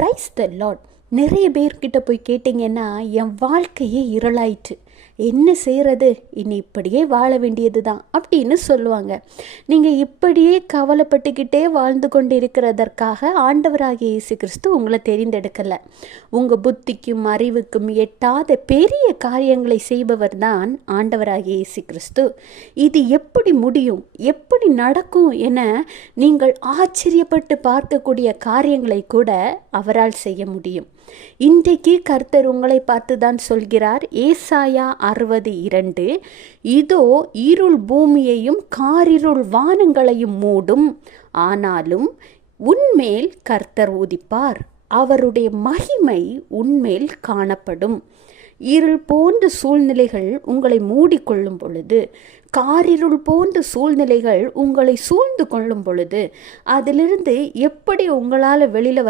Praise the Lord. நிறைய பேர்கிட்ட போய் கேட்டிங்கன்னா, என் வாழ்க்கையே இருளாயிற்று, என்ன செய்கிறது, இனி இப்படியே வாழ வேண்டியது தான் அப்படின்னு சொல்லுவாங்க. நீங்கள் இப்படியே கவலைப்பட்டுக்கிட்டே வாழ்ந்து கொண்டு இருக்கிறதற்காக ஆண்டவராகிய இயேசு கிறிஸ்து உங்களை தெரிந்தெடுக்கலை. உங்கள் புத்திக்கும் அறிவுக்கும் எட்டாத பெரிய காரியங்களை செய்பவர் தான் ஆண்டவராகிய இயேசு கிறிஸ்து. இது எப்படி முடியும், எப்படி நடக்கும் என நீங்கள் ஆச்சரியப்பட்டு பார்க்கக்கூடிய காரியங்களை கூட அவரால் செய்ய முடியும். இன்றைக்கு கர்த்தர் உங்களை பார்த்து தான் சொல்கிறார். ஏசாயா 60:2, இதோ இருள் பூமியையும் காரிருள் வானங்களையும் மூடும், ஆனாலும் உன்மேல் கர்த்தர் உதிப்பார், அவருடைய மகிமை உன்மேல் காணப்படும். இருள் போன்ற சூழ்நிலைகள் உங்களை மூடிக்கொள்ளும் பொழுது, காரிருள் போன்ற சூழ்நிலைகள் உங்களை சூழ்ந்து கொள்ளும் பொழுது, அதிலிருந்து எப்படி உங்களால் வெளியில்